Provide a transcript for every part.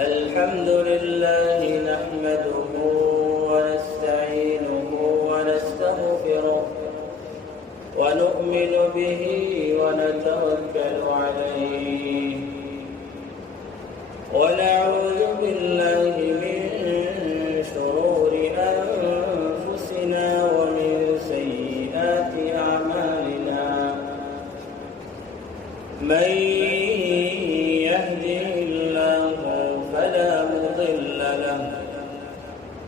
الحمد لله نحمده ونستعينه ونستغفره ونؤمن به ونتوكل عليه ونعوذ بالله من شرور أنفسنا ومن سيئات أعمالنا من يهده الله فلا مضل له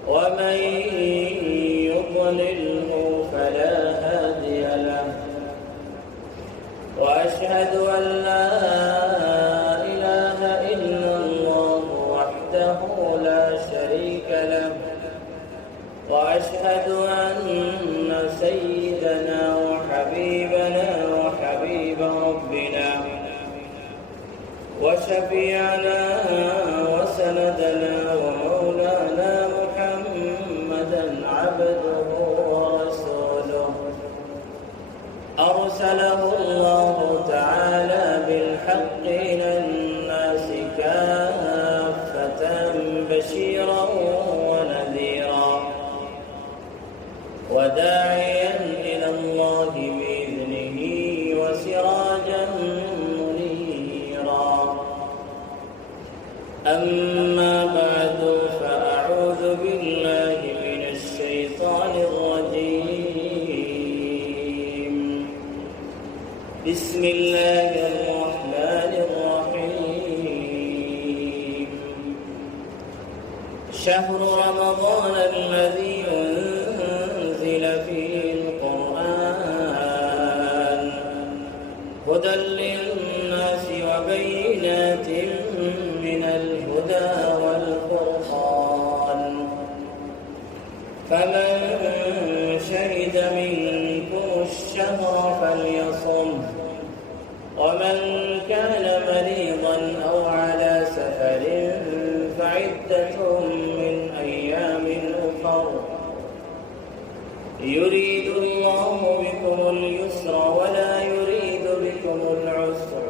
ومن يضلله فلا هادي له وأشهد أن لا إله إلا الله وحده لا شريك له وأشهد أن سيدنا وحبيبنا وحبيب ربنا وشفيعنا وسندنا ومولانا محمدا عبده ورسوله أرسله الله تعالى بالحق إلى الناس كافة بشيرا ونذيرا وداعيا إلى الله بإذنه وسراجا منيرا أما بعد فأعوذ بالله من الشيطان الرجيم بسم الله الرحمن الرحيم شهر رمضان الذي أنزل فيه القرآن هدى للناس وبينات من الهدى والفرقان فمن شهد منكم الشهر فليصم ومن كان مريضا أو على سفر فعدة من أيام أخر يريد الله بكم اليسر ولا يريد بكم العسر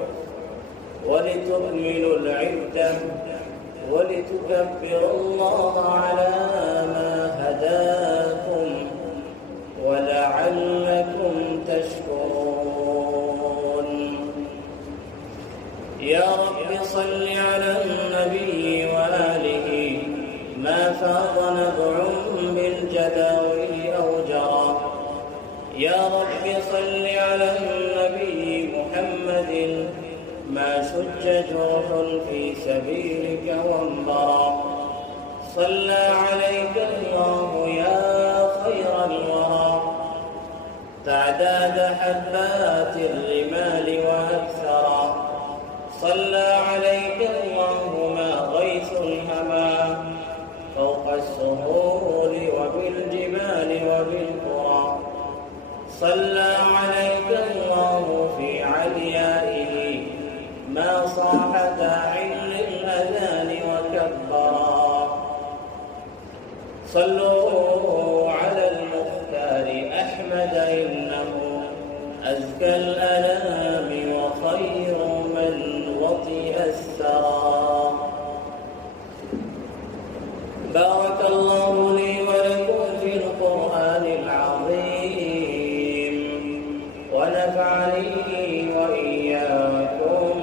ولتكملوا العدة ولتكبروا الله على ما هداكم ولعلكم تشكرون يا رب صل على النبي وآله ما فاض نبع بالجداول أو جرى يا رب صل على النبي محمد ما شج جرح في سبيلك وانبرى صلى عليك الله يا خير الورى تعداد حبات الرمال وأكثرا صلى عليك الله ما غيث الهما فوق السهول وبالجبال وبالقرى صلى عليك الله في عليائه ما صاح داع للأذان وكبرا صلوا على المختار أحمد إنه أزكى الأنام وخير من وطئ الثرى بارك الله لي ولكم في القرآن العظيم ونفعني وإياكم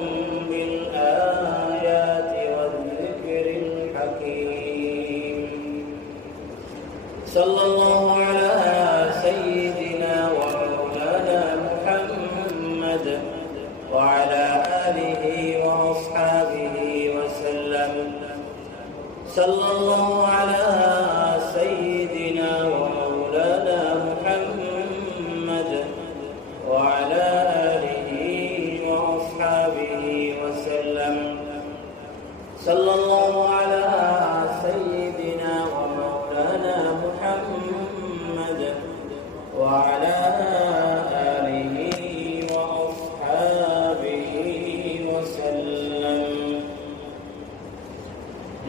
بالآيات والذكر الحكيم صلى الله على سيدنا ومولانا محمد وعلى آله وأصحابه وسلم صلى الله على سيدنا ومولانا محمد وعلى آله وأصحابه وسلم صلى الله على سيدنا ومولانا محمد وعلى آله وأصحابه وسلم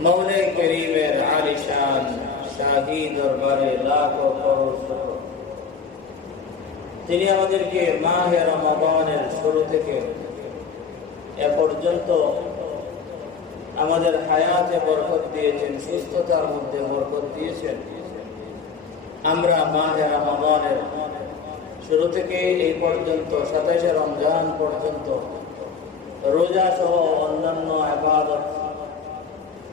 مولا كريم عالي شان شاهي দরবারে লাখো করোড় শুকর তিনি আমাদেরকে মাহে রমাদানের শুরু থেকে এ পর্যন্ত আমাদের হায়াতে বরকত দিয়েছেন, সুস্থতার মধ্যে বরকত দিয়েছেন। আমরা মাহে রমাদানের শুরু থেকে এই পর্যন্ত 27শে রমজান পর্যন্ত রোজা সহ অন্যান্য ইবাদত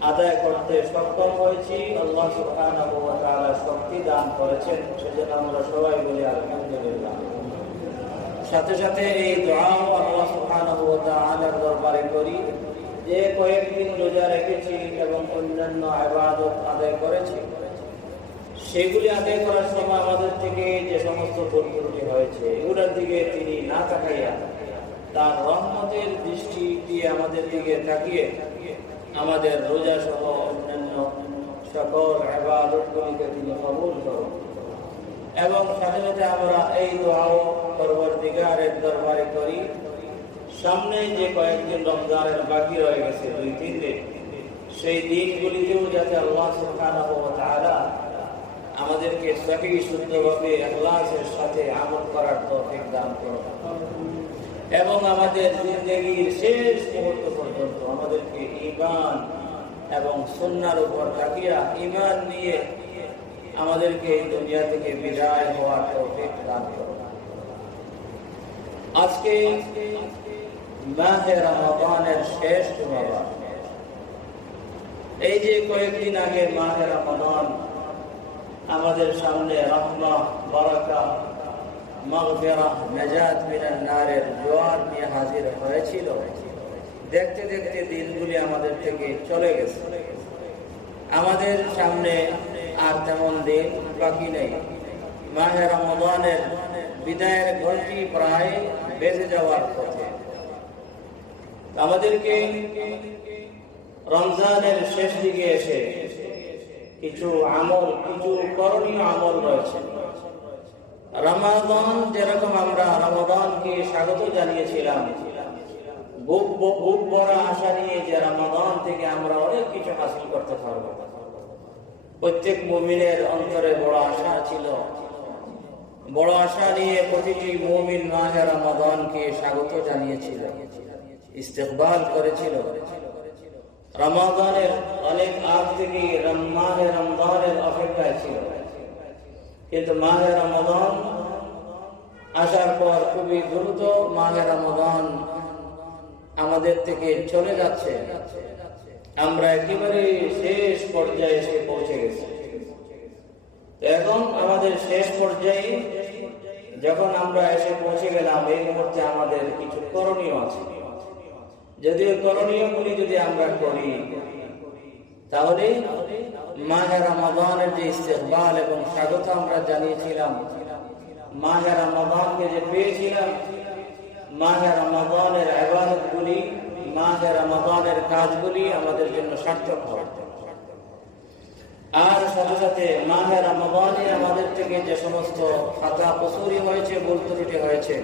আদায় করতে সক্ষম হয়েছি। আল্লাহ সুবহানাহু ওয়া তাআলা শক্তি দান করেছেন, সেজন্য আমরা সবাই বলি আলহামদুলিল্লাহ। সাথে সাথে এই দোয়াও আল্লাহ সুবহানাহু ওয়া তাআলার দরবারে করি যে কয়েকদিন রোজা রেখেছি এবং অন্যান্য ইবাদত আদায় করেছি, সেগুলি আদায় করার সময় আমাদের থেকে যে সমস্ত ভুল ত্রুটি হয়েছে এগুলোর দিকে তিনি না তাকাইয়া তার রহমতের দৃষ্টি দিয়ে আমাদের দিকে তাকিয়ে আমাদের রোজা সহ অন্যান্য সকল ইবাদতগুলিকে তিনি কবুল করুন। এবং সাথে সাথে আমরা এই দোয়াও পরবর্তীকারের দরবারে করি, সামনে যে কয়েকদিন রমজানের বাকি রয়ে গেছে 2-3 দিন, সেই দিনগুলিতেও যাতে আল্লাহ সুবহানাহু ওয়া তাআলা আমাদেরকে সহি শুদ্ধভাবে ইখলাসের সাথে আমল করার তৌফিক দান করুন এবং আমাদের জিন্দেগীর শেষ মুহূর্ত পর্যন্ত আমাদেরকে ঈমান এবং সুন্নাহর উপর তাকিয়া ঈমান নিয়ে আমাদেরকে এই দুনিয়া থেকে বিদায় হওয়ার তৌফিক দান করুন। আজকে মাহে রমাদানের শেষ জুমাবার, এই যে কয়েকদিন আগে মাহে রমাদান আমাদের সামনে রহমত, বারাকাত, মাগফিরাহ, নাজাত মিনান নারের জোয়ার নিয়ে হাজির হয়েছিল, দেখতে দেখতে দিনগুলি আমাদের থেকে চলে গেছে। আমাদের সামনে আর তেমন দিন বাকি নেই। মাহে রমাদানের বিদায়ের ঘন্টি প্রায় বেজে যাওয়ার পথে। আমাদেরকে রমজানের শেষ দিকে এসে কিছু করণীয় আমল রয়েছে। রমাদান যেরকম আমরা রমাদানকে স্বাগত জানিয়েছিলাম, বুক ভরা আশা নিয়ে যে রমাদান থেকে আমরা অনেক কিছু হাসিল করতে পারবো, প্রত্যেক মুমিনের অন্তরে বড় আশা ছিল। বড় আশা নিয়ে প্রতিটি মুমিন মাহে রমাদানকে স্বাগত জানিয়েছিল, ইস্তেকবাল করেছিল। রমাদানের অনেক আগ থেকে মাহে রমজানের অপেক্ষায় ছিল, কিন্তু মাহে রমাদান আসার পর খুবই দ্রুত মাহে রমাদান আমাদের থেকে চলে যাচ্ছে। আমরা একেবারে শেষ পর্যায়ে এসে পৌঁছে গেছি। এখন আমাদের শেষ পর্যায়ে যখন আমরা এসে পৌঁছে গেলাম, এই মুহূর্তে আমাদের কিছু করণীয় আছে। যদিও করণীয়গুলি যদি আমরা করি, তাহলে মাহে রমাদানের যে ইস্তেকবাল এবং স্বাগত আমরা জানিয়েছিলাম, মাহে রমাদানকে যে পেয়েছিলাম, মাহে রমাদানের ইবাদতগুলি, মাহে রমাদানের কাজগুলি আমাদের জন্য সার্থক হবে। আর সাথে সাথে মাহে রমাদানে আমাদের থেকে যে সমস্ত খাতা কসুরি হয়েছে, ভুল ত্রুটি হয়েছে,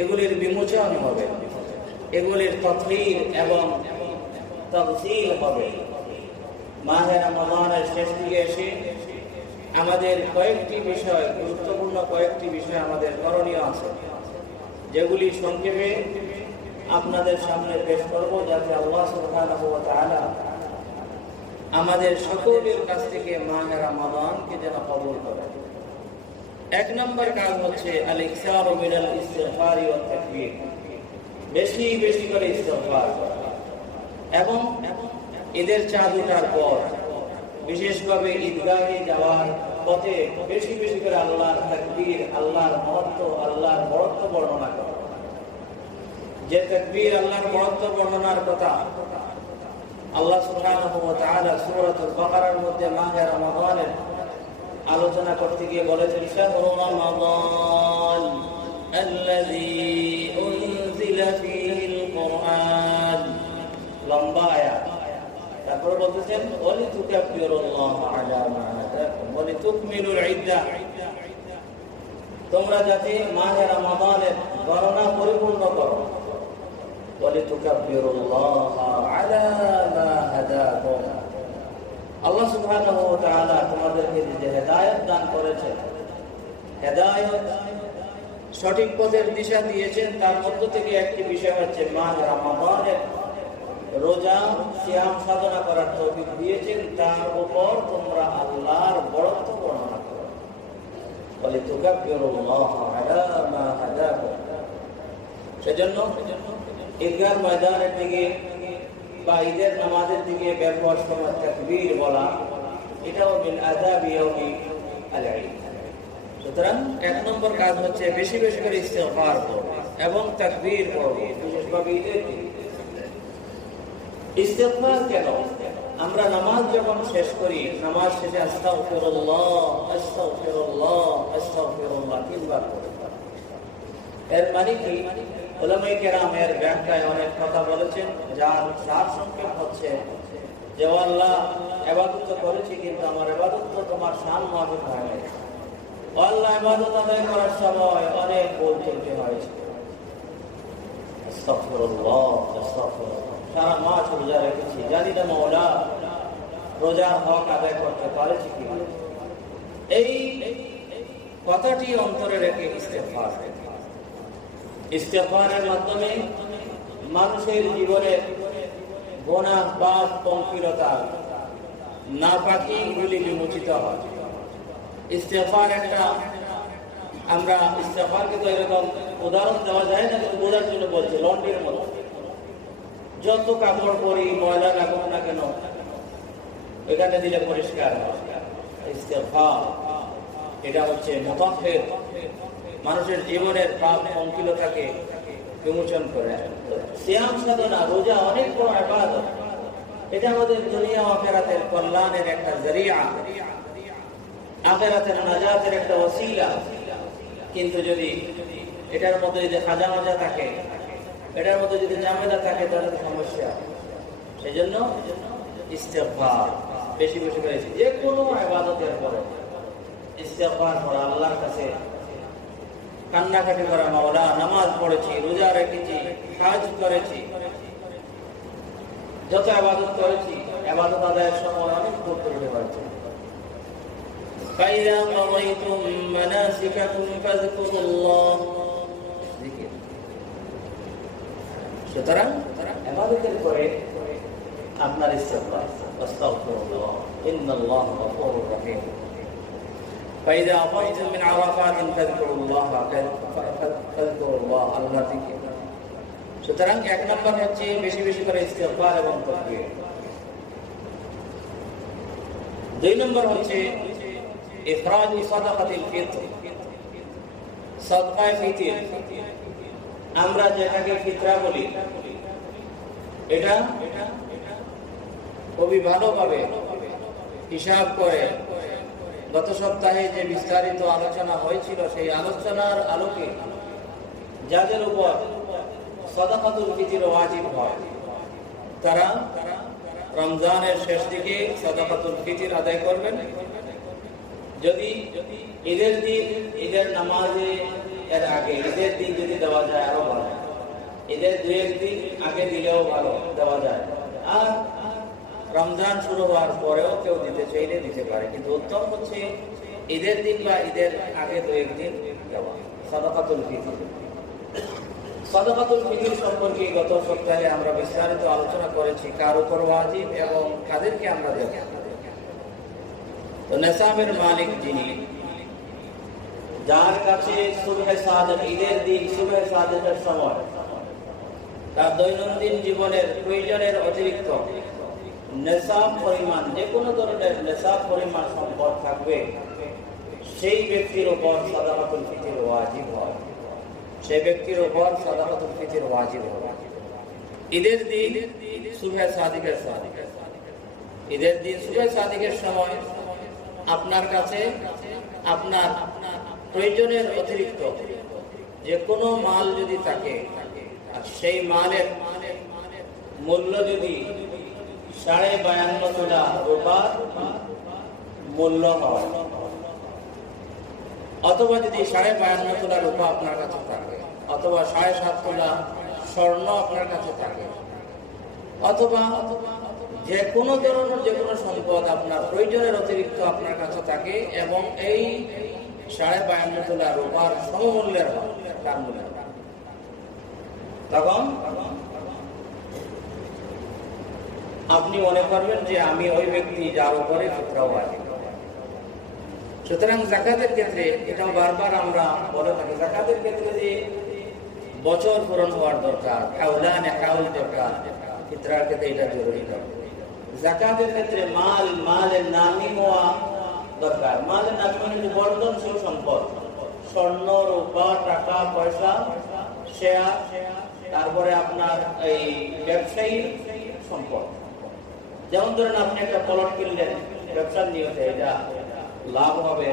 এগুলির বিমোচন হবে, এগুলির তাতহীর এবং তাফসীল হবে। মাহে রমাদানের শেষ দিকে এসে আমাদের কয়েকটি বিষয়, গুরুত্বপূর্ণ কয়েকটি বিষয় আমাদের করণীয় আছে, যেগুলি সংক্ষেপে আপনাদের সামনে পেশ করব, যাতে আল্লাহ সুবহানাহু ওয়া তাআলা আমাদের সকলের কাছ থেকে মাহে রমাদানকে যেন কবুল করেন। 1 নম্বর কাজ হচ্ছে আল ইকসারু মিনাল ইস্তিগফারি ওয়াত তাকবীর, বেশি বেশি করে ইস্তিগফার করা এবং ঈদের চাঁদ ওঠার পর বিশেষভাবে ঈদগাহে যাওয়ার পথে বেশি বেশি করে আল্লাহর তাকবীর, আল্লাহর মহত্ব, আল্লাহর বড়ত্ব বর্ণনা করা। যে তাকবীর, আল্লাহর বড়ত্ব বর্ণনার কথা আল্লাহ সুবহানাহু ওয়া তাআলা সূরাতুল বাকারার মধ্যে মাহে রমাদানের আলোচনা করতে গিয়ে বলেছেন, শাহরু রমাদান আল্লাযী উনজিলা ফীহিল কুরআন, লম্বা আয়াত। তারপর বলতেছেন ওয়ালিতুকাব্বিরুল্লাহ আলা মা হাদাকুম ওয়ালিতুকমিলুল ইদ্দাহ, তোমরা যাতে মাহে রমাদানের গণনা পরিপূর্ণ করো। ওয়ালিতুকাব্বিরুল্লাহ আলা মা হাদাকুম, আল্লাহ সুবহানাহু ওয়া তাআলা তোমাদেরকে যে হেদায়েত দান করেছেন, হেদায়েত সঠিক পথের দিশা দিয়েছেন, তার মধ্য থেকে একটি বিষয় হচ্ছে মাহে রমাদানের রোজা সিয়াম সাধনা করার তৌফিক দিয়েছেন, তার উপর তোমরা আল্লাহর বড়ত্ব বর্ণনা করো। বলে তুকাব্বিরুল্লাহ আলা মা হাদাকুম। সেজন্য ঈদগাহ ময়দানের দিকে বা ঈদের নামাজের দিকে বের হওয়ার সময় তাকবীর বলা, এটাও মিন আদাবি ইয়াউমি আল ঈদ। সুতরাং 1 নম্বর কাজ হচ্ছে বেশি বেশি করে ইস্তেগফার করো এবং তাকবীর পড়ো, বিশেষভাবে ঈদের দিন। ইস্তেগফার কেন? আমরা নামাজ যখন শেষ করি, নামাজ শেষে আস্তাগফিরুল্লাহ আস্তাগফিরুল্লাহ আস্তাগফিরুল্লাহ 3 বার পড়ি। এর মানে কি? উলামায়ে কেরামের ব্যাখ্যায় অনেক কথা বলেছেন, যার সার সংক্ষেপ হচ্ছে যে আল্লাহ ইবাদত তো করেছি, কিন্তু আমার ইবাদত তো তোমার শান মুতাবিক হয় নাই। আল্লাহ ইবাদত আদায় করার সময় অনেক ভুল ত্রুটি হয়েছে। আস্তাগফিরুল্লাহ আস্তাগফিরুল্লাহ। সারা মাস রোজা রেখেছি, জানি না মওলা রোজার হক আদায় করতে পারেছি কি। এই কথাটি অন্তরে রেখে ইস্তেগফার। ইস্তেগফারের মাধ্যমে মানুষের জীবনের গুনাহ, পাপ, পঙ্কিলতা, নাপাকিগুলি বিমোচিত হয়। ইস্তেগফার একটা, আমরা ইস্তেগফারকে তো এরকম উদাহরণ দেওয়া যায় না, কিন্তু বোঝার জন্য বলছি, লন্ড্রির মতো। যত কাপড় পরি, ময়লা লাগুক না কেন, এখানে দিলে পরিষ্কার হয়। ইস্তেগফার এটা হচ্ছে মুতাহহির, মানুষের জীবনের পাপ পঙ্কিলতাকে বিমোচন করে। সিয়াম সাধনা, রোজা অনেক বড় ইবাদত। এটা আমাদের দুনিয়া ও আখিরাতের কল্যাণের একটা জরিয়া, আখিরাতের নাজাতের একটা ওসিলা। কিন্তু যদি এটার মধ্যে যদি খাজা মাজা থাকে, এটার মধ্যে যদি ঝামেলা থাকে, তাহলে তো সমস্যা। সেজন্য ইস্তেগফার বেশি বেশি করেছি। যে কোনো ইবাদতের পরে ইস্তেগফার করা, আল্লাহর কাছে কান্নাকাটি করা, মাওলা নামাজ পড়েছি, রোজা রেখেছি, কাজ করেছি, যত ইবাদত করেছি, ইবাদত আদায়ের সময় অনেক ভুল ত্রুটি হয়েছে। فَإِذَا قَضَيْتُم مَّنَاسِكَكُمْ فَاذْكُرُوا اللَّهَ। সুতরাং ইবাদতের পরে আপনার ইস্তেগফার, আস্তাগফিরুল্লাহ ইন্নাল্লাহা গফুরুর রহিম। فإذا أفضتم من عرفات فاذكروا الله আল্লাহ জিকির। সুতরাং 1 নম্বর হচ্ছে বেশি বেশি করে ইস্তেগফার এবং তাকবীর। 2 নম্বর হচ্ছে ইখরাজ সাদাকাতুল ফিতর, সাদকায়ে ফিতর। আমরা যেটাকে ফিতরা বলি, এটা খুবই ভালোভাবে হিসাব করে গত সপ্তাহে যে বিস্তারিত আলোচনা হয়েছিল, সেই আলোচনার আলোকে যাদের উপর সাদাকাতুল ফিতর ওয়াজিব হয়, তারা রমজানের শেষ দিকে সাদাকাতুল ফিতর আদায় করবেন। যদি ঈদের দিন, ঈদের নামাজে এর আগে, ঈদের দিন যদি দেওয়া যায় আরো ভালো, ঈদের 2-1 দিন আগে দিলেও ভালো, দেওয়া যায়। আর রমজান শুরু হওয়ার পরেও কেউ দিতে চাইলে দিতে পারে, কিন্তু উত্তম হচ্ছে ঈদের দিন বা ঈদের আগে 2-1 দিন দেওয়া সাদাকাতুল ফিতর। সাদাকাতুল ফিতর সম্পর্কে গত সপ্তাহে আমরা বিস্তারিত আলোচনা করেছি, কার উপর ওয়াজিব এবং কাদেরকে আমরা দেব। তো নেসাবের মালিক যিনি, যার কাছে সুবহে সাদেক, ঈদের দিন সুবহে সাদেকের সময় তার দৈনন্দিন জীবনের প্রয়োজনের অতিরিক্ত নেসাব পরিমাণ, যে কোনো ধরনের নেসাব পরিমাণ সম্পদ থাকবে, সেই ব্যক্তির উপর সাদাকাতুল ফিতর ওয়াজিব হয়। সেই ব্যক্তির উপর সাদাকাতুল ফিতর ওয়াজিব হবে। ঈদের দিন সুবহে সাদেকের সময়, ঈদের দিন সুবহে সাদেকের সময় আপনার কাছে আপনার প্রয়োজনের অতিরিক্ত যে কোনো মাল যদি থাকে, আর সেই মালের মূল্য যদি 52.5 তোলা রূপার মূল্য হয়, অথবা যদি 52.5 তোলা রূপা আপনার কাছে থাকে, অথবা 7.5 তোলা স্বর্ণ আপনার কাছে থাকে, অথবা যে কোনো ধরনের যে কোনো সম্পদ আপনার প্রয়োজনের অতিরিক্ত আপনার কাছে থাকে এবং এই 52.5 তোলা রূপার সমমূল্যের হয়, তার মূল্য, তখন আপনি মনে করবেন যে আমি ওই ব্যক্তি যার উপরে ফিতরা ওয়াজিব। সুতরাং যাকাতের ক্ষেত্রে এটাও বারবার আমরা বলে থাকি, যাকাতের ক্ষেত্রে যে বছর পূরণ হওয়ার দরকার, হাউলানে হাউল দরকার, ফিতরার ক্ষেত্রে এটা জরুরি দরকার। যাকাতের ক্ষেত্রে মালের নামি হওয়া দরকার। মালের নামি মানে যে বর্ধনশীল সম্পদ, স্বর্ণ, রূপা, টাকা পয়সা, শেয়ার, তারপরে আপনার এই ব্যবসায়ী সম্পদ। যেমন ধরেন আপনি একটা প্লট কিনলেন ব্যবসার নিয়তে, এটা লাভ হবে,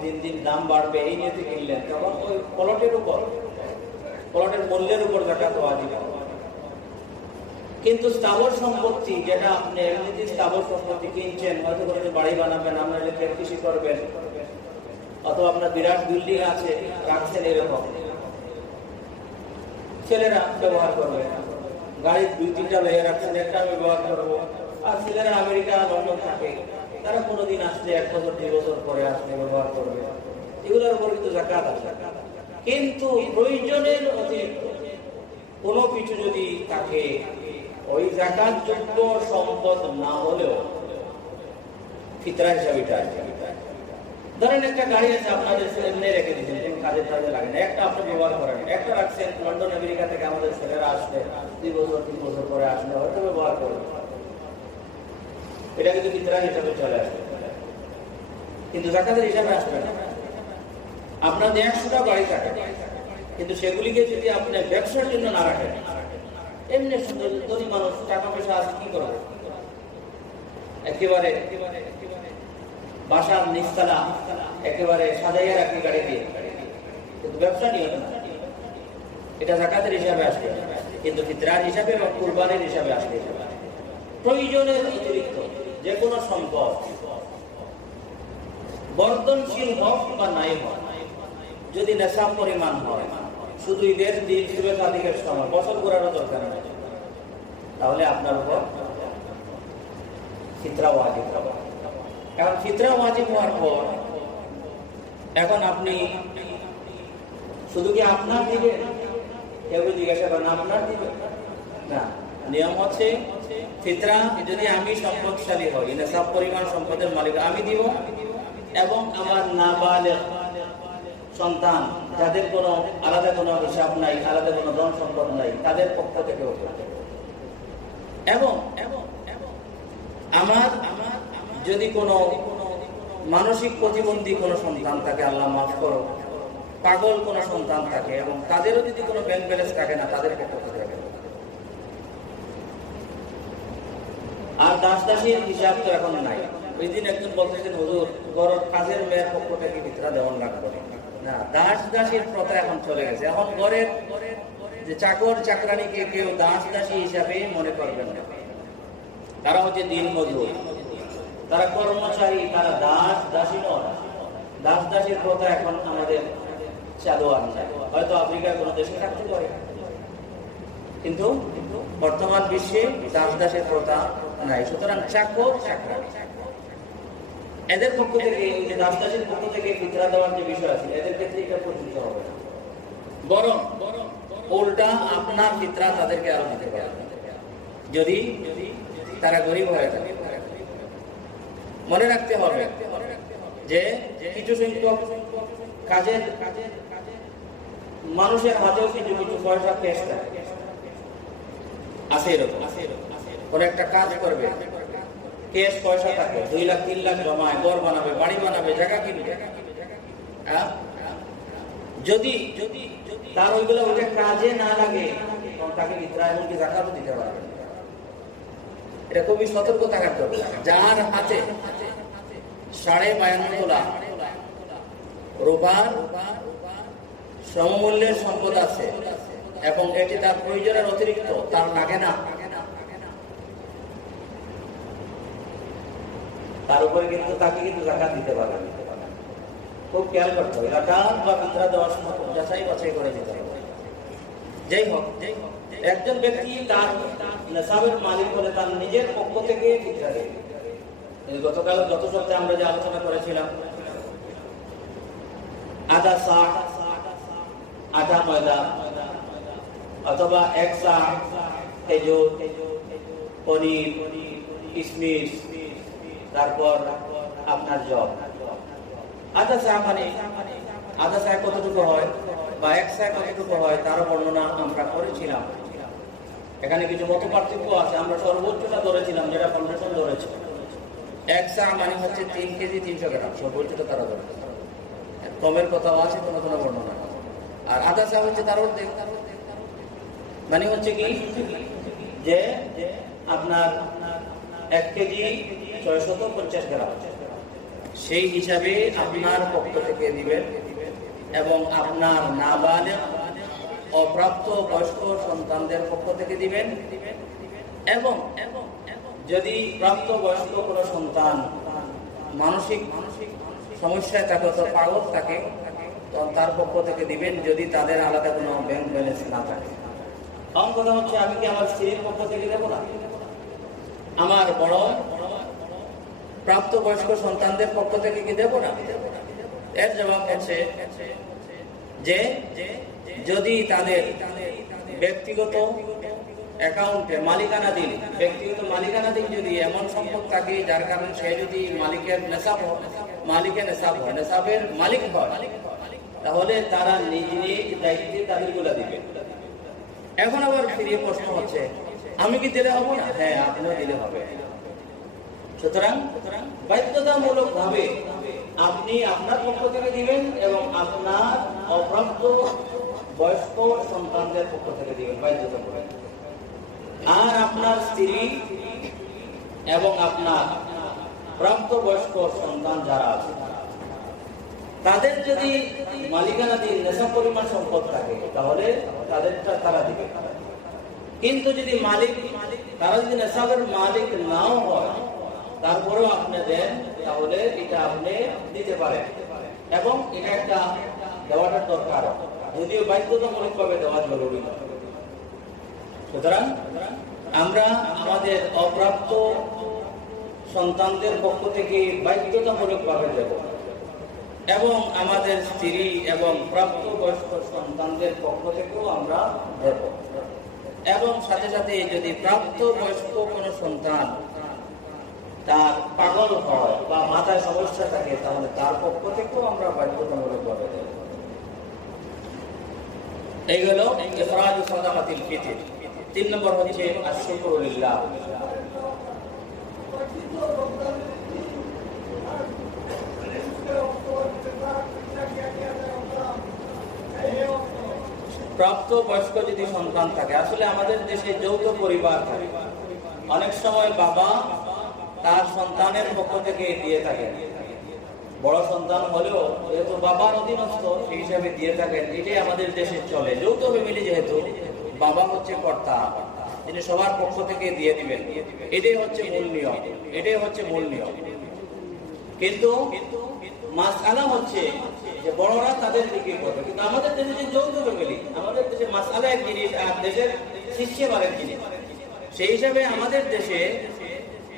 দিন দিন দাম বাড়বে, এই নিয়তে কিনলেন, তখন ওই প্লটের উপর, প্লটের মূল্যের উপর যাকাত ওয়াজিব। কিন্তু স্থাবর সম্পত্তি, যেটা আপনি এমনিতে স্থাবর সম্পত্তি কিনছেন, হয়তো করে বাড়ি বানাবেন, আপনার ক্ষেত কৃষি করবেন, অথবা আপনার বিরাট বিল্ডিং আছে রাখছেন, এরকম ছেলেরা ব্যবহার করবে, গাড়ি 2-3টা লেগে রাখছেন, একটা আমি ব্যবহার করবো। আর ছেলেরা আমেরিকা, লন্ডন থাকে, তারা কোনোদিন আসলে 1 বছর 2 বছর পরে আসলে ব্যবহার করবে, এগুলোর উপর কিন্তু যাকাত আছে। কিন্তু প্রয়োজনের অতিরিক্ত কোনো কিছু যদি থাকে, ওই যাকাত যোগ্য সম্পদ না হলেও ফিতরা হিসাবে এটা আছে। ধরেন একটা গাড়ি আছে, আপনাদের এমনি রেখে দিচ্ছেন, কাজে লাগে না, একটা আপনি ব্যবহার করেন, একটা রাখছেন, লন্ডন আমেরিকা থেকে আমাদের ছেলেরা আসলে 2 বছর 3 বছর পরে আসলে হয়তো ব্যবহার করবে, এটা কিন্তু ফিতরা হিসাবে চলে আসবে, কিন্তু যাকাতের হিসাবে আসবে না। আপনার 100টা গাড়ি থাকে, কিন্তু সেগুলিকে যদি আপনি ব্যবসার জন্য না রাখেন, এমনি ধনী মানুষ, টাকা পয়সা আছে, কি করবে, একেবারে বাসার নিচতলা একেবারে সাজাইয়া রাখি গাড়ি দিয়ে, কিন্তু ব্যবসা নিয়ে না, এটা যাকাতের হিসাবে আসবে, কিন্তু ফিতরার হিসাবে এবং কুরবানির হিসাবে আসবে। প্রয়োজনের অতিরিক্ত যে কোনো সম্পদ, বর্ধনশীল হোক বা নাই হোক, যদি নেশাব পরিমাণ হয়, শুধু ঈদের দিন, শুভেচ্ছা দিকের সময়, বছর ঘোরারও দরকার নেই, তাহলে আপনার উপর ফিতরা ওয়াজিব হবে। কারণ ফিতরা ওয়াজিব হওয়ার পর এখন আপনি শুধু কি আপনার দিবেন, কেউ জিজ্ঞাসা করেন আপনার দিবেন না, নিয়ম হচ্ছে ফিতরা যদি আমি সম্পদশালী হই, নেশাব পরিমাণ সম্পদের মালিক আমি দিব, এবং আমার নাবালেগ সন্তান, যাদের কোনো আলাদা কোনো হিসাব নাই, আলাদা কোনো ধন সম্পদ নাই, তাদের পক্ষ থেকে এবং আমার যদি কোনো মানসিক প্রতিবন্ধী কোনো সন্তান থাকে, আল্লাহ মাফ করো, পাগল কোনো সন্তান থাকে, এবং তাদেরও যদি কোনো ব্যাংক ব্যালেন্স থাকে না, তাদের পক্ষ থেকে। আর দাস দাসীর হিসাব তো এখন নাই। ওই দিন একজন বলতেছেন, হুজুর ঘরের কাজের মেয়ের পক্ষ থেকে ফিতরা দেওয়ান লাগবে না, দাস দাসীর প্রথা এখন চলে গেছে। এখন ঘরের যে চাকর চাকরানিকে কেউ দাস দাসী হিসাবে মনে করবেন না, তারা হচ্ছে দিন মজুর, তারা কর্মচারী, তারা দাস দাসী নয়। দাস দাসীর প্রথা এখন আমাদের চালু আছে, হয়তো আফ্রিকার কোনো দেশে থাকতে পারে, কিন্তু বর্তমান বিশ্বে দাস দাসের প্রথা নাই। সুতরাং চাকর চাকরানি এদের পক্ষ থেকে, যে দাস দাসের পক্ষ থেকে ফিতরা দেওয়ার যে বিষয় আছে, এদের ক্ষেত্রে এটা প্রযোজ্য হবে না, বরং উল্টা আপনার ফিতরা তাদেরকে আরো দিতে পারে, যদি তারা গরিব হয়ে থাকে। মনে রাখতে হবে যে কিছু সংখ্যক কাজের মানুষের হাতেও কিছু কিছু পয়সা ক্যাশ আছে, এরকম কোন একটা কাজ করবে, ক্যাশ পয়সা থাকে, 2 লাখ 3 লাখ জমায়, ঘর বানাবে, বাড়ি বানাবে, জায়গা কিনবে, যদি তার ওইগুলো ওইটা কাজে না লাগে, তখন তাকে ফিতরা এমনকি যাকাতও দিতে পারবে। এটা খুবই সতর্ক থাকার দরকার। যার হাতে 52.5 তোলা রূপার সমমূল্যের সম্পদ আছে এবং এটি তার প্রয়োজনের অতিরিক্ত, তার লাগে না, তার উপরে কিন্তু তাকে কিন্তু যাকাত দিতে পারবে। খুব খেয়াল করতে হবে, যাকাত বা ফিতরা দেওয়ার সময় যাচাই বাছাই করে দিতে হবে। যাই হোক, একজন ব্যক্তি তার নেশাবের মালিক হলে তার নিজের পক্ষ থেকে ফিতরা দেবে। গত সপ্তাহে আমরা যে আলোচনা করেছিলাম, আধা সা আধা ময়দা অথবা 1 সা খেজুর, পনির, কিশমিশ, তারপর আপনার জব। আধা চা মানে আধা চা কতটুকু হয় বা এক চা কতটুকু হয় তারও বর্ণনা আমরা করেছিলাম। এখানে কিছু মত পার্থক্য আছে। আমরা সর্বোচ্চটা ধরেছিলাম, যেটা ফাউন্ডেশন ধরেছে। এক চা মানে হচ্ছে 3 কেজি 300 গ্রাম, সর্বোচ্চটা তারা ধরেছে। কমের কথাও আছে কোনো কোনো বর্ণনা। আর আধা চা হচ্ছে তার অর্ধেক, মানে হচ্ছে কি যে আপনার 1 কেজি 650 গ্রাম, সেই হিসাবে আপনার পক্ষ থেকে দিবেন। এবং আপনার নাবালেগ অপ্রাপ্ত বয়স্ক সন্তানদের পক্ষ থেকে দিবেন। এবং যদি প্রাপ্ত বয়স্ক কোনো সন্তান মানসিক সমস্যায় থাকে অথবা পাগল থাকে, তখন তার পক্ষ থেকে দিবেন, যদি তাদের আলাদা কোনো ব্যাংক ব্যালেন্স না থাকে। আমার কথা হচ্ছে, আমি কি আমার স্ত্রীর পক্ষ থেকে দেবো না? আমার বড় প্রাপ্ত বয়স্ক সন্তানদের পক্ষ থেকে কি দেবো না? এর জবাব হচ্ছে যে যদি তাদের ব্যক্তিগত অ্যাকাউন্টে মালিকানাধীন যদি এমন সম্পদ থাকে যার কারণে সে যদি মালিকের নেশাবের মালিক হয়, তাহলে তারা নিজ দায়িত্বে তাদেরগুলা দিবে। এখন আবার ফিরিয়ে প্রশ্ন হচ্ছে, আমি কি দিলে হবো না? হ্যাঁ, আপনিও দিলে হবে। সুতরাং বাধ্যতামূলক ভাবে আপনি আপনার পক্ষ থেকে দিবেন এবং আপনার অপ্রাপ্ত বয়স্ক সন্তানদের পক্ষ থেকে দিবেন বাধ্যতামূলক। আর আপনার স্ত্রী এবং আপনার প্রাপ্ত বয়স্ক সন্তান যারা আছে, তাদের যদি মালিকানাধীন নেশা পরিমাণ সম্পদ থাকে, তাহলে তাদেরটা তারা দিবে। কিন্তু যদি তারা যদি নেশাবের মালিক নাও হয়, তারপরেও আপনি দেন, তাহলে এটা আপনি দিতে পারেন। এবং এটা একটা দেওয়াটা দরকার, যদিও বাধ্যতামূলক ভাবে দেওয়া জরুরি নয়। সুতরাং আমরা আমাদের অপ্রাপ্ত সন্তানদের পক্ষ থেকে বাধ্যতামূলক ভাবে দেব, এবং আমাদের স্ত্রী এবং প্রাপ্ত বয়স্ক সন্তানদের পক্ষ থেকেও আমরা দেব। এবং সাথে সাথে যদি প্রাপ্ত বয়স্ক কোনো সন্তান তার পাগল হয় বা মাথায় সমস্যা থাকে, তাহলে তার পক্ষ থেকেও আমরা বাধ্যতামূলক ভাবে দেব। এইগুলো ইখরাজু সাদাকাতিল ফিতর। 3 নম্বর হচ্ছে আশ-শুকরু লিল্লাহ। প্রাপ্ত বয়স্ক যদি সন্তান থাকে, আসলে আমাদের দেশে যৌথ পরিবার থাকে। অনেক সময় বাবা তার সন্তানের পক্ষ থেকে দিয়ে থাকেন, বড় সন্তান হলেও যেহেতু বাবার অধীনস্থ, সেই হিসাবে দিয়ে থাকেন। এটাই আমাদের দেশে চলে। যৌথ ফ্যামিলি যেহেতু, বাবা হচ্ছে কর্তা, তিনি সবার পক্ষ থেকে দিয়ে দিবেন। এটাই হচ্ছে মূল নিয়ম। কিন্তু মাসআলা হচ্ছে যে বড়রা তাদের দিকে করবে। কিন্তু আমাদের দেশে যে যৌথ ফ্যামিলি, আমাদের দেশে মাসআলা এক জিনিস আর দেশের সিস্টেম আরেক জিনিস। সেই হিসাবে আমাদের দেশে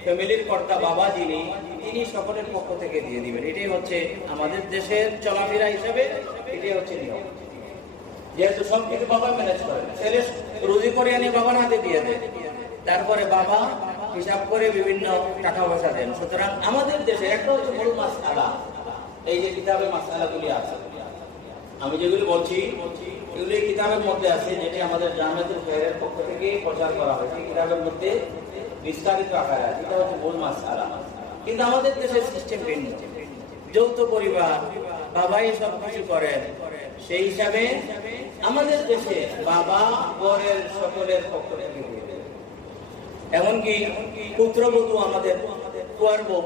ফ্যামিলির কর্তা বাবা তিনি সকলের পক্ষ থেকে দিয়ে দিবেন। এটাই হচ্ছে আমাদের দেশের চলাফেরা হিসাবে, এটাই হচ্ছে নিয়ম। যেহেতু সবকিছু বাবা ম্যানেজ করে, ছেলে রুজি করে আনি বাবার হাতে দিয়ে দেয়, তারপরে বাবা হিসাব করে বিভিন্ন টাকা পয়সা দেন। সুতরাং আমাদের দেশে একটা হচ্ছে মূল মাসআলা, এই যে কিতাবের মাসআলাগুলি আছে, আমি যেগুলি বলছি এগুলি কিতাবের মধ্যে আছে, যেটি আমাদের জামিয়াতুল খায়রের পক্ষ থেকে প্রচার করা হয়েছে। কিতাবের মধ্যে বিস্তারিত আকারে আছে, এটা হচ্ছে মূল মাসআলা। কিন্তু আমাদের দেশের সিস্টেম ভিন্ন। যৌথ পরিবার, বাবাই সব কিছু করেন। সেই হিসাবে আমাদের দেশে বাবা বরের সকলের পক্ষ থেকে দিয়ে দেন। এমনকি পুত্রবধূ, আমাদের কুয়ার বউ,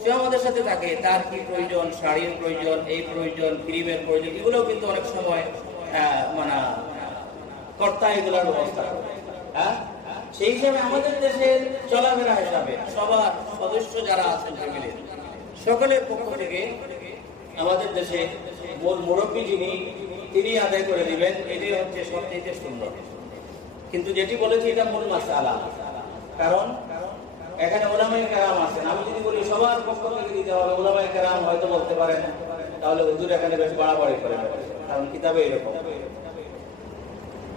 সে আমাদের সাথে থাকে। তার কি প্রয়োজন, শাড়ির প্রয়োজন, এই প্রয়োজন, ক্রিমের প্রয়োজন, এগুলোও কিন্তু অনেক সময় মানে কর্তা এগুলোর ব্যবস্থা করে। সেই হিসাবে আমাদের দেশের চলাফেরা হিসাবে সবার সদস্য যারা আছেন ফ্যামিলির, সকলের পক্ষ থেকে আমাদের দেশে মূল মুরব্বী তিনি আদায় করে দিবেন। এটাই হচ্ছে সবচেয়ে সুন্দর। কিন্তু যেটি বলেছি এটা মূল মাসআলা, কারণ এখানে উলামায়ে কেরাম আছেন। আমি যদি বলি সবার পক্ষ থেকে দিতে হবে, উলামায়ে কেরাম হয়তো বলতে পারেন তাহলে হুজুর এখানে বেশ বাড়াবাড়ি করে, কারণ কিতাবে এরকম।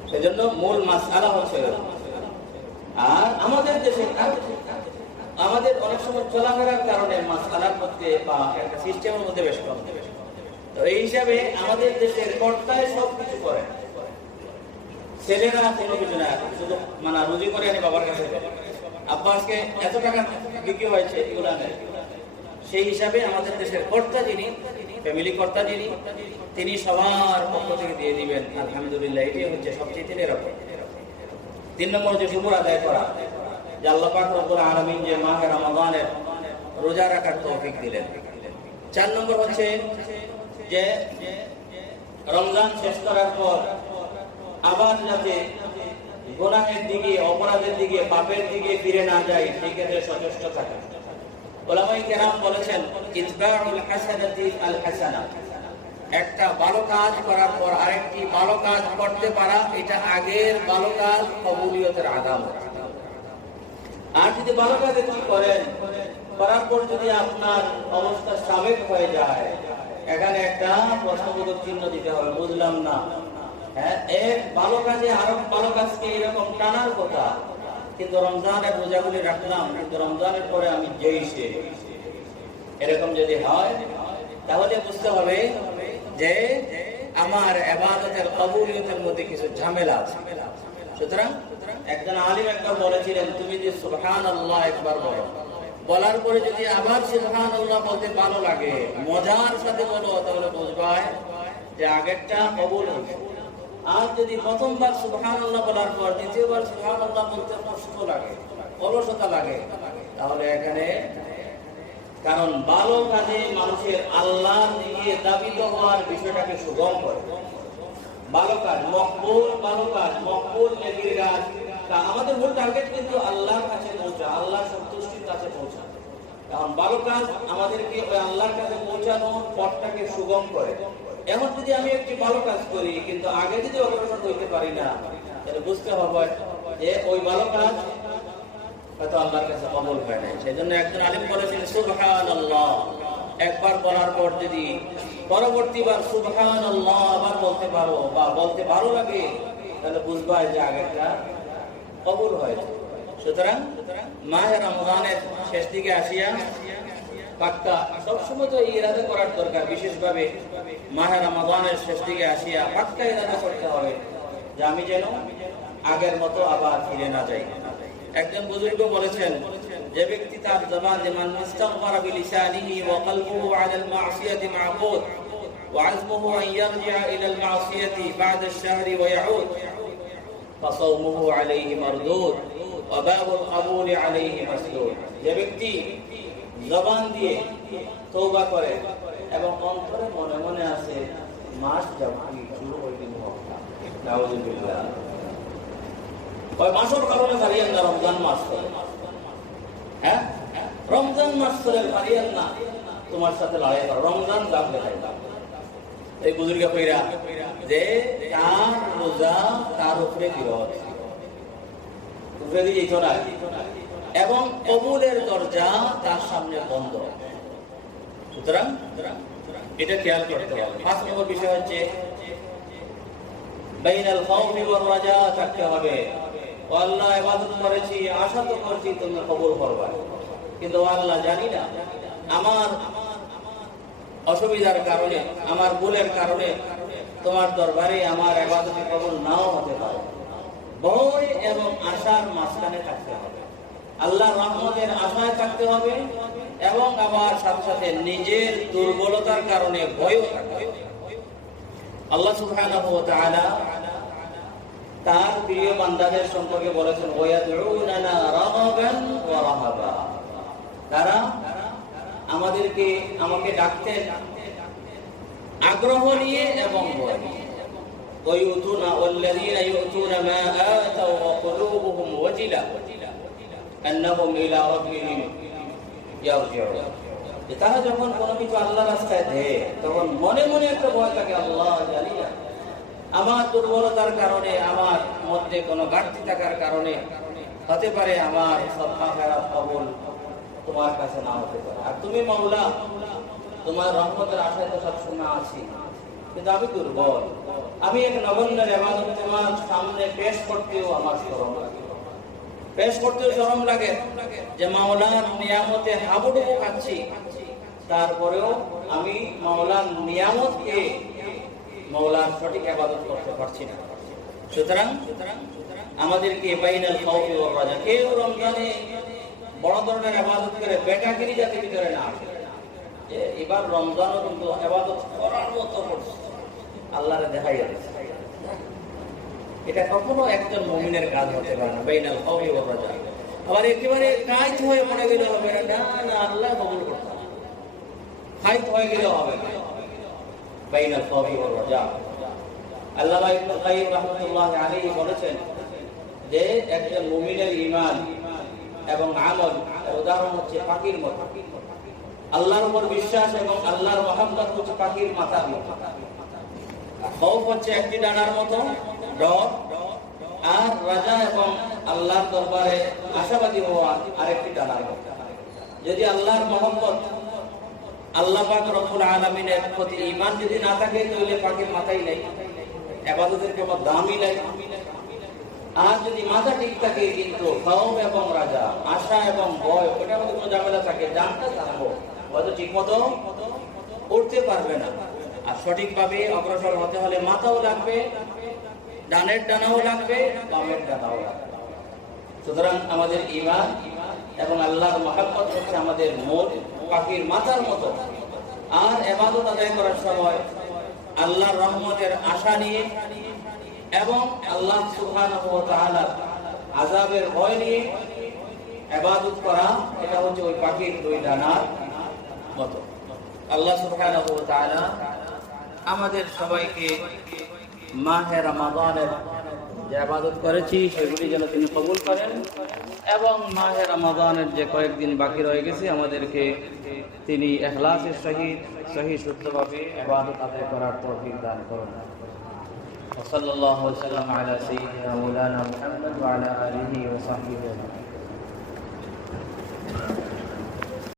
সেজন্য মূল মাসআলা হচ্ছে। আর আমাদের দেশে আমাদের অনেক সময় চলাফেরার কারণে মাসআলার মধ্যে বা একটা সিস্টেমের মধ্যে বেশ কম। তো এই হিসাবে আমাদের দেশের কর্তায় সবকিছু করে, ছেলেরা কোনো কিছু না, শুধু মানে রুজি করে আনি বাবার কাছে, আব্বা আজকে এত টাকা বিক্রি হয়েছে এগুলো নেই। সেই হিসাবে আমাদের দেশের কর্তা যিনি, ফ্যামিলি কর্তা যিনি, তিনি সবার পক্ষ থেকে দিয়ে দিবেন আলহামদুলিল্লাহ। এটি হচ্ছে সবচেয়ে নিরাপদ। 3 নম্বর হচ্ছে শুকর আদায় করা, যে আল্লাহ পাক রব্বুল আলামিন যে মাহে রমাদানের রোজা রাখার তৌফিক দিলেন। 4 নম্বর হচ্ছে যে রমজান শেষ করার পর আবার যাতে গুনাহের দিকে, অপরাধের দিকে, পাপের দিকে ফিরে না যায়, সেই ক্ষেত্রে সচেষ্ট থাকা। উলামায়ে কেরাম বলেছেন ইতবাউল হাসানাতি আল হাসানা, একটা ভালো কাজ করার পর আরেকটি ভালো কাজ করতে পারা, এটা আগের ভালো কাজ কবুলিয়তের আলামত। আর যদি ভালো কাজ কি করেন, করার পর যদি আপনার অবস্থা সাবেক হয়ে যায়, এখানে একটা প্রশ্নবোধক চিহ্ন দিতে হবে, বুঝলাম না। হ্যাঁ, এক ভালো কাজে আরো ভালো কাজকে এরকম টানার কথা, কিন্তু রমজানের রোজাগুলি রাখলাম, কিন্তু রমজানের পরে আমি যেইছে, এরকম যদি হয় তাহলে বুঝতে হবে যে আমার ইবাদতের কবুলিয়তের মধ্যে কিছু ঝামেলা আছে। সুতরাং একজন আলিম একবার বলেছিলেন, তুমি যে সুবহানাল্লাহ একবার বলো, বলার পরে যদি আবার সুবহানাল্লাহ বলতে ভালো লাগে, মজার সাথে বলো, তাহলে বুঝবে যে আগেরটা কবুল হয়েছে। আর যদি প্রথমবার সুবহানাল্লাহ বলার পর দ্বিতীয়বার সুবহানাল্লাহ বলতে কষ্ট লাগে, অলসতা লাগে, তাহলে এখানে, কারণ ভালো কাজে মানুষের আল্লাহর দিকে দাবিত হওয়ার বিষয়টাকে সুগম করে। ভালো কাজ মকবুল, ভালো কাজ মকবুল, নেকির কাজ। আমাদের মূল টার্গেট কিন্তু আল্লাহর কাছে পৌঁছা, আল্লাহর সন্তুষ্টির কাছে পৌঁছা। কারণ ভালো কাজ আমাদেরকে ওই আল্লাহর কাছে পৌঁছানোর পথটাকে সুগম করে। এখন যদি আমি একটি ভালো কাজ করি কিন্তু আগে যদি অগ্রসর হইতে পারি না, তাহলে বুঝতে হবে যে ওই ভালো কাজ হয়তো আল্লাহর কাছে কবুল হয় না। সেই জন্য একজন আলিম বলেছেন সুবহানাল্লাহ একবার বলার পর যদি পরবর্তীবার সুবহানাল্লাহ আবার বলতে পারো বা বলতে ভালো লাগে, তাহলে বুঝবা যে আগেরটা কবুল হয়েছে। সুতরাং মাহে রমজানের শেষ দিকে আসিয়া পাক্কা সবসময় তো ইরাদা করার দরকার, বিশেষভাবে মাহে রমজানের শেষ দিকে আসিয়া পাক্কা ইরাদা করতে হবে যে আমি যেন আগের মতো আবার ফিরে না যাই। একজন বুজুর্গ বলেছেন, যে ব্যক্তি তার জবান যেমন ইস্তাগফারা বিলিসানিহি ওয়া কলবুহু আলাল মাসিয়াতি মা'কুদ ওয়া আযমুহু আন ইয়ারজি'a ইলাল মাসিয়াতি বা'দা আশ-শাহরি ওয়া ইয়াউদ ফাসাওমুহু আলাইহি মারদুদ ওয়া বাবুল কবুলি আলাইহি মাসদুদ। যে ব্যক্তি জবান দিয়ে তওবা করে এবং অন্তরে মনে মনে আছে মাস যাবে শুরু হইবে না, নাউযুবিল্লাহ, ওই মাসের কারণে পারিয়েন না রমজান মাস, হ্যাঁ রমজান মাস ধরে পারিয়েন না তোমার সাথে লড়াই করো, রমজান যাবে। এই বুজুর্গ কইরা যে তার রোজা তার উপরে বিরোধ, উপরে দিয়ে চলা এবং কবুলের দরজা তার সামনে বন্ধ। সুতরাং এটা খেয়াল করতে হবে। 5 নম্বর বিষয় হচ্ছে বাইনাল খাউফি ওয়ার রাজা থাকতে হবে। ও আল্লাহ, ইবাদত করেছি, আশা তো করছি তুমি কবুল করবে, কিন্তু আল্লাহ জানি না আমার অসুবিধার কারণে, আমার ভুলের কারণে তোমার দরবারে আমার ইবাদত কবুল নাও হতে পারে। ভয় এবং আশার মাঝখানে থাকতে হবে, আল্লাহর রহমতের আশায় থাকতে হবে এবং আবার সাথে সাথে নিজের দুর্বলতার কারণে ভয়ও থাকতে হবে। আল্লাহ সুবহানাহু ওয়া তাআলা তার প্রিয় বান্দাদের সম্পর্কে বলেছেন, ওয়ায়াদউনানা রাগাবান ওয়া রাহাবা, তারা আমাকে ডাকতেন আগ্রহ নিয়ে এবং ভয় নিয়ে। ওয়ায়ুতুনা ওয়াল্লাযীনা ইউতুনা মা আতাও ওয়া কুলুবুহুম ওয়াজিলা আন্নাহুম ইলা রাব্বিহিম ইয়ারজিউন। তারা যখন কোনো কিছু আল্লাহর রাস্তায় দেয় তখন মনে মনে একটা ভয় থাকে, আল্লাহ জানি না আমার দুর্বলতার কারণে, আমার মধ্যে কোনো ঘাটতি থাকার কারণে হতে পারে আমার সদকা খেরাত কবুল তোমার কাছে না হতে পারে। আর তুমি মাওলা, তোমার রহমতের আশায় তো সবসময় আছি, কিন্তু আমি দুর্বল, আমি এক নগণ্যের ইবাদত তোমার সামনে পেশ করতেও আমার শরম লাগে। পেশ করতেও শরম লাগে যে মাওলার নিয়ামতে হাবুডুবু খাচ্ছি, তারপরেও আমি মাওলার নিয়ামতকে মাওলার সঠিক ইবাদত করতে পারছি না। সুতরাং আমাদেরকে বাইনাল খাউফি ওয়ার রাজা, কেউ রমজানে বড় ধরনের ইবাদত করে বেটাগিরি যাতে ভিতরে না আসে, যে এবার রমজানও কিন্তু ইবাদত করার মতো করছে, আল্লাহরে দেখাইয়া দিচ্ছে। এটা কখনো একজন মুমিনের কাজ হতে পারে না, বাইনাল খাউফি ওয়ার রাজা। আবার একেবারে কাজ হয়ে পড়ে গেলে হবে না, না আল্লাহ কবুল করতে হবে, খাইত হয়ে গেলে হবে না, বাইনাল খাউফি ওয়ার রাজা। আল্লামা ইবনুল কাইয়িম রাহমাতুল্লাহ আলাইহি বলেছেন যে একজন মুমিনের ঈমান এবং আমল উদাহরণ হচ্ছে পাখির মতো। আল্লাহর উপর বিশ্বাস এবং আল্লাহর মহব্বত হচ্ছে পাখির মাথার মতো। খৌফ হচ্ছে একটি ডানার মতো ডর, আর রাজা এবং আল্লাহর দরবারে আশাবাদী হওয়া আরেকটি ডানার মতো। যদি আল্লাহর মহব্বত, আল্লাহ পাক রব্বুল আলামিনের প্রতি ঈমান যদি না থাকে, তাহলে পাখির মাথাই নাই, ইবাদতের কোনো দামই নাই। আর যদি মাথা ঠিক থাকে কিন্তু খৌফ এবং রাজা, আশা এবং ভয়, ওটার মধ্যে কোনো ঝামেলা থাকে, জানটা থাকবো হয়তো ঠিক মতো উঠতে পারবে না। আর সঠিকভাবে অগ্রসর হতে হলে মাথাও লাগবে, ডানের ডানাও লাগবে, বামের ডানাও লাগবে। সুতরাং আমাদের ঈমান এবং আল্লাহর মহব্বত হচ্ছে আমাদের মন পাখির মাথার মতো। আর ইবাদত আদায় করার সময় আল্লাহর রহমতের আশা নিয়ে এবং আল্লাহ সুবহানাহু ওয়া তাআলার আযাবের ভয় নিয়ে ইবাদত করা, এটা হচ্ছে ওই পাখির দুই ডানার মতো। আল্লাহ সুবহানাহু ওয়া তাআলা আমাদের সবাইকে মাহে রমাদানের যে ইবাদত করেছি সেগুলি যেন তিনি কবুল করেন, এবং মাহে রমাদানের যে কয়েকদিন বাকি রয়ে গেছে আমাদেরকে তিনি ইখলাসের সহিত সহি শুদ্ধভাবে ইবাদত আদায় করার তৌফিক দান করুন। وصلى الله وسلم على سيدنا مولانا محمد وعلى آله وسلم।